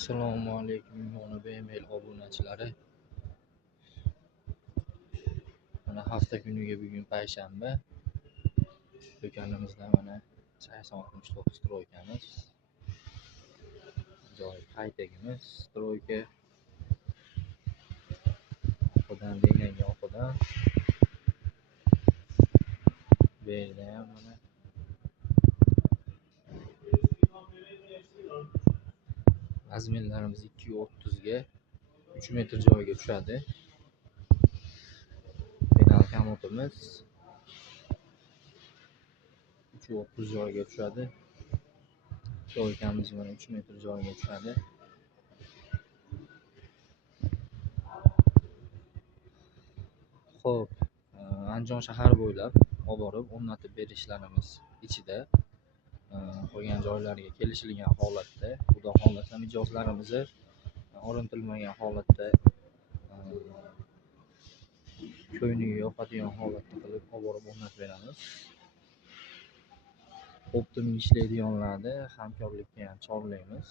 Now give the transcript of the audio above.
Assalomu alaykum mana bemail obunachilari. Mana hafta kuniga bugun payshanba. Do'konimizda mana 80-69 stroykamiz. Joy qaytagimiz stroyka. Oqidan deganga oqidan. Bu yerda ham mana razmerlarimiz 230 ga 3 metr joyga tushadi. Pedal kamotimiz 330 joyga tushadi. Stroykamiz mana 3 metr joyga tushadi. Xo'p, Andijon shahar bo'ylab olib borib o'rnatib berishlarimiz ichida qolgan joylarga kelishilgan holatda, xudo xohlasa mijozlarimizni o'rnatilmagan holatda ko'yniga yoqadigan holatda qilib olib borib o'rnatib beramiz. Optimum ishlaydiganlarni hamkorlikka ham chorlaymiz.